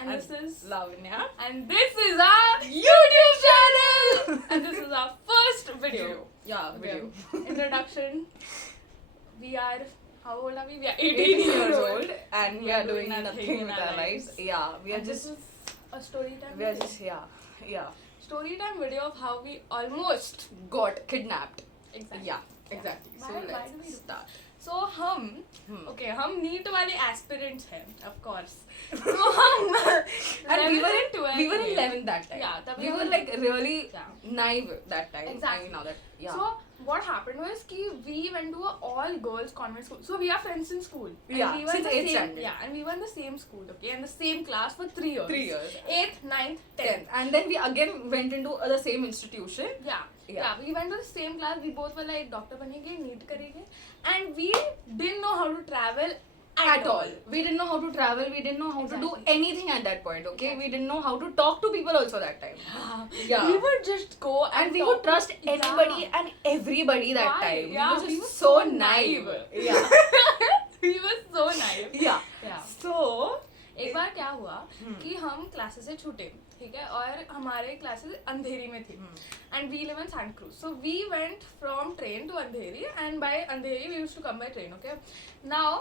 And this is Lavanya. And this is our YouTube channel. And this is our first video. Yeah, Okay. video. Introduction. We are, how old are we? We are 18 years 18 old and we are doing nothing with our lives. Yeah, we are And just, this is a story time. we are video. just, yeah, Story time video of how we almost got kidnapped. exactly. Yeah, exactly. So Why do let's we do start. So हम Hmm. okay हम NEET वाले aspirants हैं of course. So हम And we 11th were and in 12th में- 11th that time. Yeah, तभी we were हम- like really Yeah. naive that time. Exactly. I mean, now that, yeah. So what happened was कि we went to a all girls convent school. So we are friends in school. And Yeah, we were in since the 8th same, standard. Yeah, and we were in the same school, okay, and the same class for 3 years. 3 years. 8th, 9th, 10th. 10th. And then we again went into the same institution. Yeah. Yeah. Yeah, we went to the same class. We both were like doctor बनेंगे, NEET करेंगे, and we didn't know how to travel At all. We didn't know how to travel. We didn't know how to do Exactly. anything at that point. Okay, Exactly. we didn't know how to talk to people also that time. Yeah. We would just go And we talk would trust to- anybody Yeah. and everybody that Why? time. Yeah, we we were were just so so naive. naive. Yeah. We were so naive. Yeah. Yeah. So. एक बार क्या हुआ कि हम classes से छूटे, ठीक है, और हमारे क्लासेस अंधेरी में थी and we live in Santa Cruz. So we went from train to Andheri and by Andheri we used to come by train. Okay, now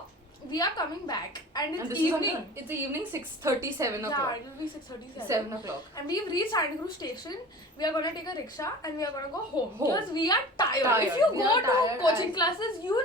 we are coming back and And it's this is on evening. It's the evening 6:30, 7 Yeah, o'clock. it will be 6:37. 7 o'clock. And we've reached Santa Cruz station. We are gonna take a rickshaw and we are gonna go home Home. because we are tired. Tired. If you We go are to tired coaching and- classes, you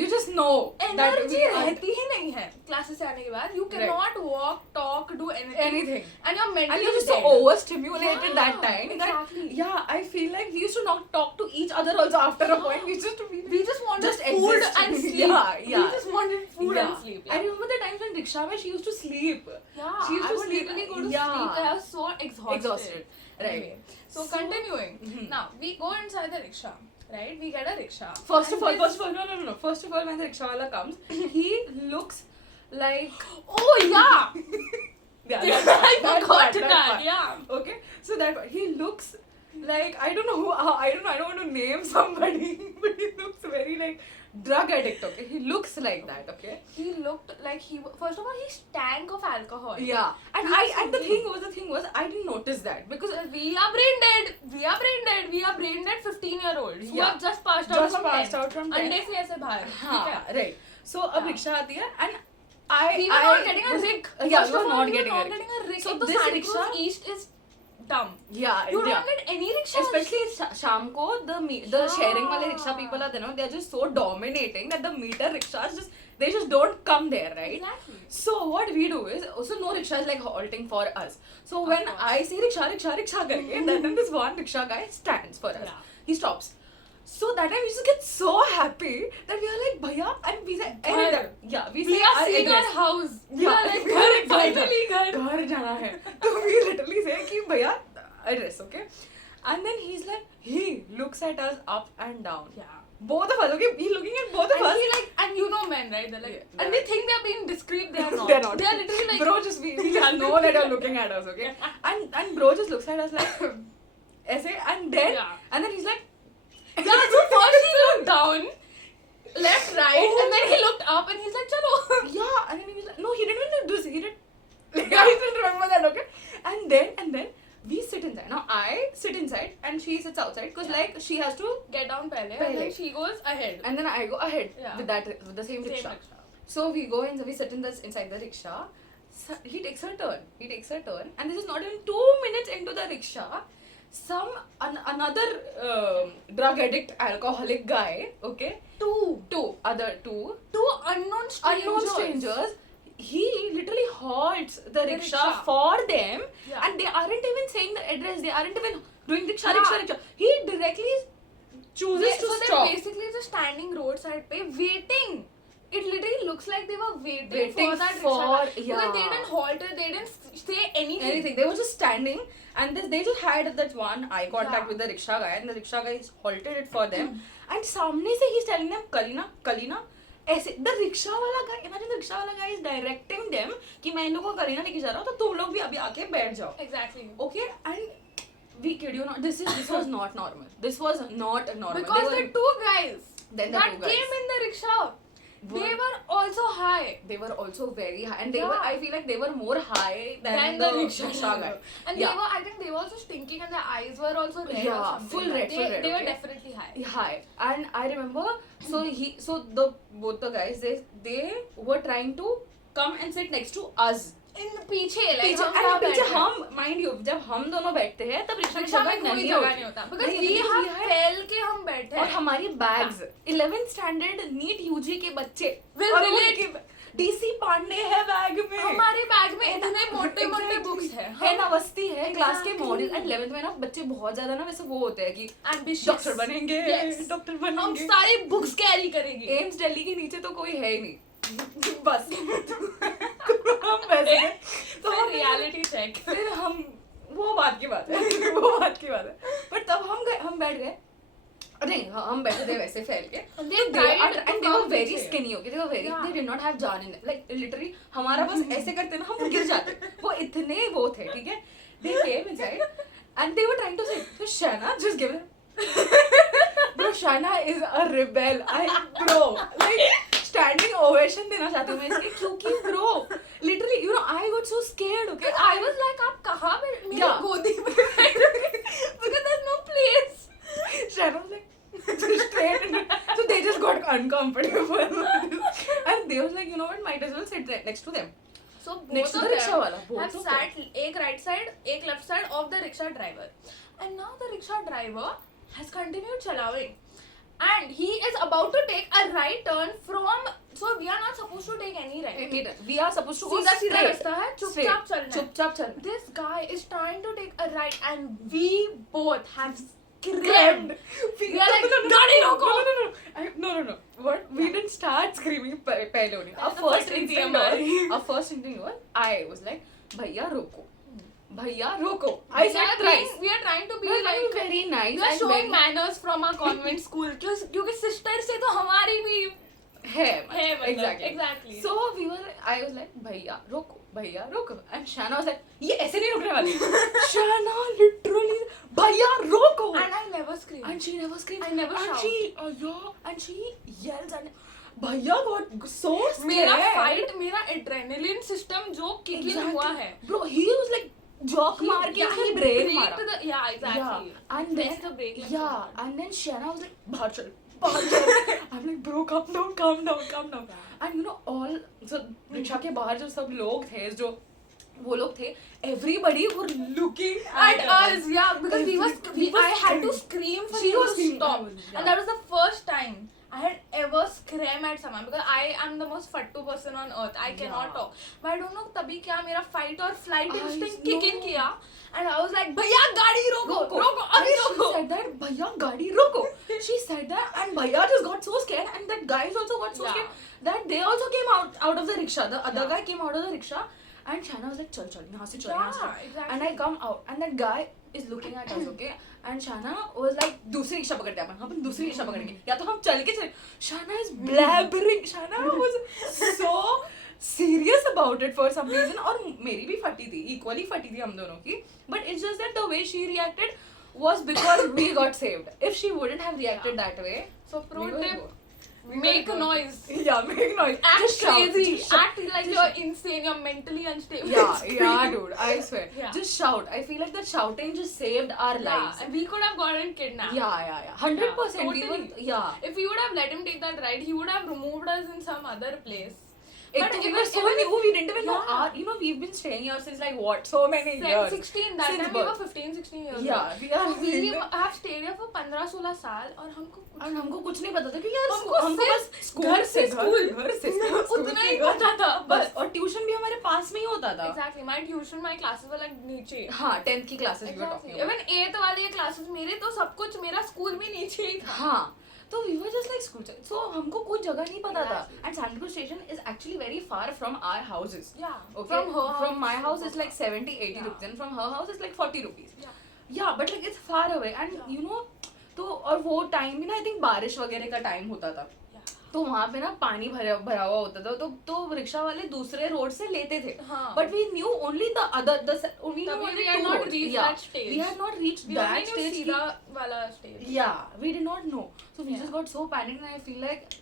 You just know that energy we are रहती ही नहीं है classes से आने के बाद. You cannot walk, talk, do anything. anything. And you're mentally And you're just so dead. overstimulated that Yeah, time. exactly. That, yeah, I feel like we used to not talk to each other also after a point. We used to be We just wanted Just food exist. and sleep. Yeah, yeah. We just wanted food yeah. and sleep. I remember the times when Riksha where she used to sleep. Yeah, She used I to would sleep. literally go to Yeah. sleep and I was so Exhausted. Right. Anyway, so continuing. Now we go inside the rickshaw. Right? We get a rickshaw. First And of all, this- no. First of all, when the rickshawala comes, he looks like Oh yeah. yeah, I that forgot part, that. part. Yeah. Okay, so that part, he looks like I don't know who. I don't know. I don't want to name somebody, but he looks very like drug addict. Okay, he looks like that. Okay. He looked like first of all he stank of alcohol. Yeah, and the thing was I didn't notice that because We are brain dead. We are brain dead. We are brain dead 15-year-olds who Yeah. have just passed out Just from passed 10th. out from 10th. अंडे से ऐसे बाहर. हाँ, ठीक है? right. So अब Yeah. rickshaw आती है and I We were not getting a was- rig. Yeah, First we of were all, not we were getting not a rig. getting a rig. So So the this Santa rickshaw, Cruz East is dumb. yeah, You yeah. don't get any rickshaws. Especially शाम को the sharing वाले Yeah. rickshaw people are there, no? They are just so dominating that the meter rickshaws they just don't come there, right? Exactly. So what we do is also no rickshaw is like halting for us. So when course. I say rickshaw करके, then this one rickshaw guy stands for us. Yeah. He stops. So that time we used to get so happy that we are like bhaiya and we say Ghar. yeah we We say are our seeing our address. house. We Yeah. are like, Ghar, finally घर. घर जाना है. So we literally say कि भैया address, okay? And then he's like, he looks at us up and down. Yeah. Both of us, okay? He's looking at both of And us. he like, and you know men, right? They're like, Yeah, and they think they're being discreet. They are not. They're not. They are literally like, Bro, just we just know that you're looking at us, okay? And bro just looks at us like, ऐसे, and then Yeah. and then he's like, yeah. So first he looked down, left, right, Oh. and then he looked up and he's like, chalo. yeah, and then he was like, no, he didn't even do this. He did. I didn't remember that, okay? And then we sit inside. Now I sit inside and she sits outside because Yeah. like she has to, Get down pehle, and Pehle. then she goes ahead. and then I go ahead Yeah. with the same rickshaw. rickshaw. So we go in, we sit inside the rickshaw. So he takes her turn. And this is not even 2 minutes into the rickshaw. Another drug addict, alcoholic guy, okay? Two Unknown strangers. He literally halts the rickshaw rickshaw. for them, Yeah. and they aren't even saying the address. They aren't even doing rickshaw. Yeah. He directly chooses to So stop. they're basically just standing roadside pe waiting. It literally looks like they were waiting for that rickshaw. Because yeah. they didn't halt it, they didn't say anything. They were just standing and they just had that one eye contact Yeah. with the rickshaw guy, and the rickshaw guy halted it for them. And samne se he's telling them, Kalina. ऐसे the rickshaw वाला guy, imagine the rickshaw वाला guy is directing them कि मैं इन लोगों को कलीना लेके जा रहा हूँ तो तुम लोग भी अभी आके बैठ जाओ. Exactly. Okay, and we kid you not, this was not normal. This was not normal. Because the two guys Then the that two guys. came in the rickshaw, they were also high. They were also very high, and they Yeah. were. I feel like they were more high than the the rickshaw rickshaw guy. driver. And Yeah. they were, I think they were also stinking, and their eyes were also red or Yeah, something. full like red, they, full red, They were okay. definitely high. High. And I remember, so the both the guys, they were trying to come and sit next to us. In the पीछे, like पीछे हम अरे कहाँ पीछे बैठ रहे हैं? हम माइंड यू जब हम दोनों बैठते हैं तब रिक्शा की रिक्शा जगह में कोई नहीं जगह होती नहीं होता बिकॉज नहीं, we because have we had- फैल के हम बैठे और हैं हमारी bags 11th standard NEET UG के बच्चे Will और relate. उनके डीसी पांडे है बैग में हमारे बैग में इतने मोटे मोटे बुक्स हैं है ना वस्ती है क्लास के Exactly. मॉडल एंड 11th में ना बच्चे बहुत ज्यादा ना वैसे वो होते हैं कि Ambitious. डॉक्टर बनेंगे Yes. डॉक्टर हम बनेंगे सारी बुक्स कैरी करेंगे एम्स दिल्ली के नीचे तो कोई है ही नहीं बस हम वैसे हैं। तो हम रियलिटी चेक फिर हम वो बात की बात है वो बात की बात है पर तब हम बैठ गए नहीं हम बैठे थे वैसे फैल के They tried to and they were come very पीछे. skinny okay they were very Yeah. they did not have जान in them like literally हमारा बस ऐसे करते ना हम गिर जाते वो इतने वो थे ठीक है they came inside and they were trying to say so Shana just give it bro Shana is a rebel I bro like standing ovation देना चाहती हूँ मैं इसके क्योंकि bro literally you know I got so scared okay I was like आप कहाँ पे मेरी Yeah. गोदी में बैठोगे because there's no place Shana was like straight in it. So they just got uncomfortable and they was like you know what might as well sit there next to them So Next both to of the rickshaw them wala, both have of sat एक right side, एक left side of the rickshaw driver, and now the rickshaw driver has continued चलावing, and he is about to take a right turn from. So we are not supposed to take any right. we are supposed to go सीधा सीधा straight. रास्ता है, चुपचाप Straight. चलना है. चुपचाप चलना This guy is trying to take a right, and we both have screamed. Screamed. We are like, गाड़ी रोको. No. What? We didn't start screaming पहले only. Our तो first फटती थी instinct हमारी. was, our first instinct was, I was like, भैया रोको, भैया रोको. We I said are thrice. we are trying to be We were like very nice we are and showing very manners from our convent school. क्योंकि sister से तो हमारी भी है मतलब, exactly. exactly. So I was like भैया रोको and Shana was like ये ऐसे नहीं रुकने वाली. Shana literally भैया रोको. And I never screamed. And she never screams. I never and shout. she yells and भैया got so scared. मेरा fight, मेरा adrenaline system जो kick in हुआ है. Bro, he was like jock मार के he ब्रेक braked मारा. yeah, exactly. Yeah. And Pressed then the brake like yeah, that. and then Shana was like बाहर चल. I'm like bro calm down. And you know all so rickshaw के बाहर जो सब लोग थे जो वो लोग थे everybody were looking At us, yeah, because I had to scream. scream for She you was to screaming. stop. Yeah. And that was the first time I had ever screamed at someone because I am the most fattu person on earth. I cannot Yeah. talk. But I don't know तभी क्या मेरा fight or flight I instinct kick in know. किया. And I was like, भैया गाड़ी रोको, अभी And रोको. she said that भैया गाड़ी रोको. She said that and भैया just got so scared and that guys also got so Yeah. scared that they also came out of the rickshaw. The other Yeah. guy came out of the rickshaw and Shana was like चल यहाँ से चल यहाँ से. Yeah, exactly. And I come out and that guy is looking at us okay and Shana was like दूसरी rickshaw पकड़ते हैं अपन दूसरी रिक्शा पकड़ेंगे या तो हम चल के चले. Shana is blabbering. Shana was so serious about it for some reason और मेरी भी फटी थी equally फटी थी हम दोनों की but it's just that the way she reacted was because we got saved. If she wouldn't have reacted that way, So pro we were tip, good. make noise. Yeah, make noise. Act Just shout, crazy. just shout. Act like you're insane. You're mentally unstable. Yeah, dude. I swear. Yeah. Just shout. I feel like that shouting just saved our lives. And we could have gotten kidnapped. Yeah. 100%. We totally. were, yeah. If we would have let him take that ride, he would have removed us in some other place. But we were so new. We didn't even know. Yeah. You know, we've been staying here since like what? So many years. 16, that Since time we were birth. 15, 16 years Yeah, old. we are. So we have stayed here for 15-16 साल और हमको कुछ और हमको कुछ नहीं पता था क्योंकि यार हमको हमको बस सिर्फ स्कूल घर से स्कूल घर से उतना ही पता था बस और ट्यूशन भी हमारे पास में ही होता था. Exactly. My tuition, my classes were like नीचे. हाँ 10th की क्लासेस भी Exactly. टॉकिंग Even 8th वाले classes मेरे तो सब कुछ मेरा स्कूल भी नीचे ही था. हाँ तो we were just like school so हमको कोई जगह नहीं पता था Exactly. and Sandalwood station is actually very far from our houses. Yeah. Okay, From her house. from my house it's like 70-80 Yeah. rupees and from her house it's like 40 rupees. Yeah. But like it's far away and Yeah. you know तो और वो time भी ना I think बारिश वगैरह का time होता था. Yeah. तो वहाँ पे ना पानी भरा भरा हुआ होता था, तो रिक्शा वाले दूसरे रोड से लेते थे. हाँ. But we knew only the other, we knew तभी only we had two not roads. reached Yeah. that stage. We had not reached We that only knew stage. सीधा वाला stage. Yeah, we did not know. So we Yeah. just got so panicked, and I feel like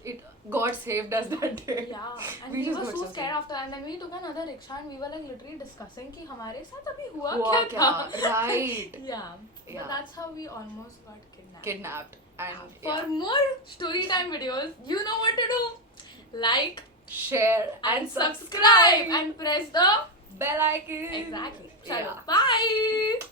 God saved us that day. Yeah, and We we just were got so so scared after, and then we took another rickshaw and we were like literally discussing कि हमारे साथ अभी हुआ हुआ क्या क्या? था? Right. Yeah. Yeah. But that's how we almost got kidnapped. Kidnapped. And For yeah. more story time videos, you know what to do. Like Share and subscribe and press the bell icon. exactly. Yeah. Chalo. Bye.